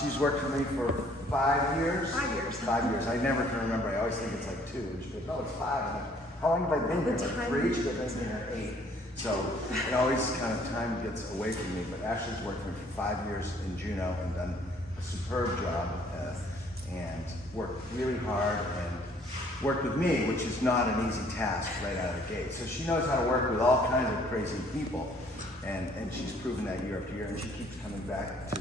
She's worked for me for 5 years. 5 years. 5 years. I never can remember. I always think it's like 2. And she goes, no, it's 5. I'm like, how long have I been here? Like 3? She goes, I've been here 8. So it always kind of time gets away from me. But Ashley's worked for me for 5 years in Juneau and done a superb job and worked really hard and worked with me, which is not an easy task right out of the gate. So she knows how to work with all kinds of crazy people. And she's proven that year after year, and she keeps coming back to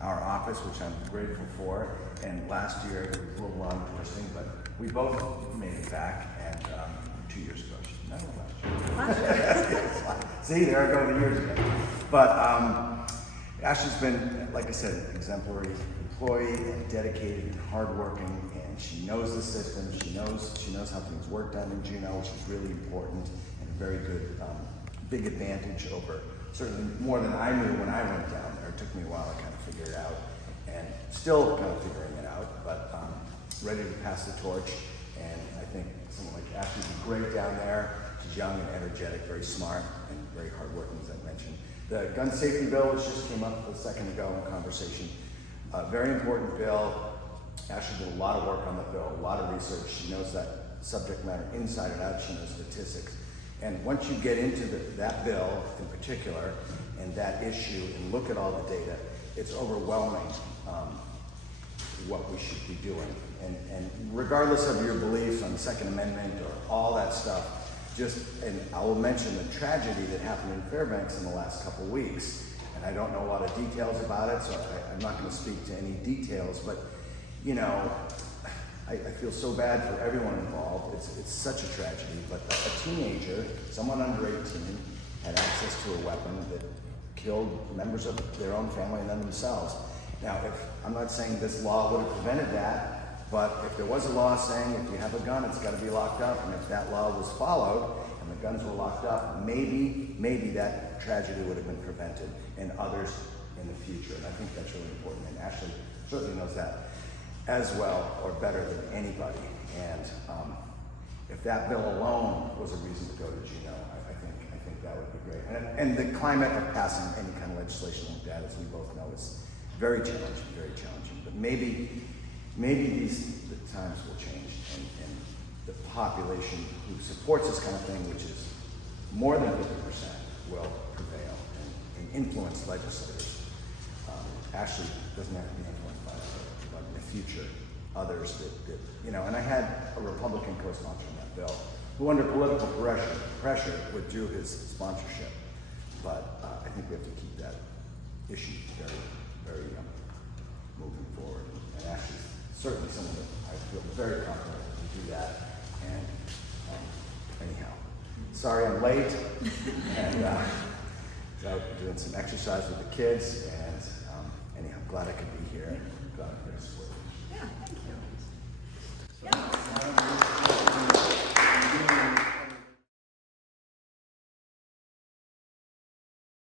our office, which I'm grateful for. And last year, it was a little long interesting, but we both made it back, and 2 years ago, no, last year. See, there I go, the years ago. But Ashley's been, like I said, an exemplary employee and dedicated and hardworking, and she knows the system. She knows how things work down in Juneau, which is really important and a very good, big advantage over certainly more than I knew when I went down there. It took me a while to kind of figure it out, and still kind of figuring it out, but ready to pass the torch. And I think someone like Ashley would be great down there. She's young and energetic, very smart, and very hardworking, as I mentioned. The gun safety bill, which just came up a second ago in conversation, very important bill. Ashley did a lot of work on the bill, a lot of research. She knows that subject matter inside and out. She knows statistics. And once you get into that bill in particular and that issue and look at all the data, it's overwhelming what we should be doing. And regardless of your beliefs on the Second Amendment or all that stuff, and I will mention the tragedy that happened in Fairbanks in the last couple weeks. And I don't know a lot of details about it, so I'm not going to speak to any details, but you know, I feel so bad for everyone involved. It's such a tragedy, but a teenager, someone under 18, had access to a weapon that killed members of their own family and then themselves. Now, I'm not saying this law would have prevented that, but if there was a law saying if you have a gun, it's got to be locked up, and if that law was followed and the guns were locked up, maybe that tragedy would have been prevented and others in the future. And I think that's really important, and Ashley certainly knows that as well or better than anybody. And if that bill alone was a reason to go to Juneau, I think that would be great. And the climate of passing any kind of legislation like that, as we both know, is very challenging, very challenging. But maybe the times will change, and the population who supports this kind of thing, which is more than 50%, will prevail and influence legislators. Ashley doesn't have to be influenced by us, but in the future, others that and I had a Republican co-sponsor on that bill who under political pressure withdrew his sponsorship. But I think we have to keep that issue very, very moving forward. And Ashley's certainly someone that I feel very confident to do that. And anyhow, sorry I'm late. And out doing some exercise with the kids. And anyhow, glad I could be here. Glad I could support you. Yeah, thank you. Yeah.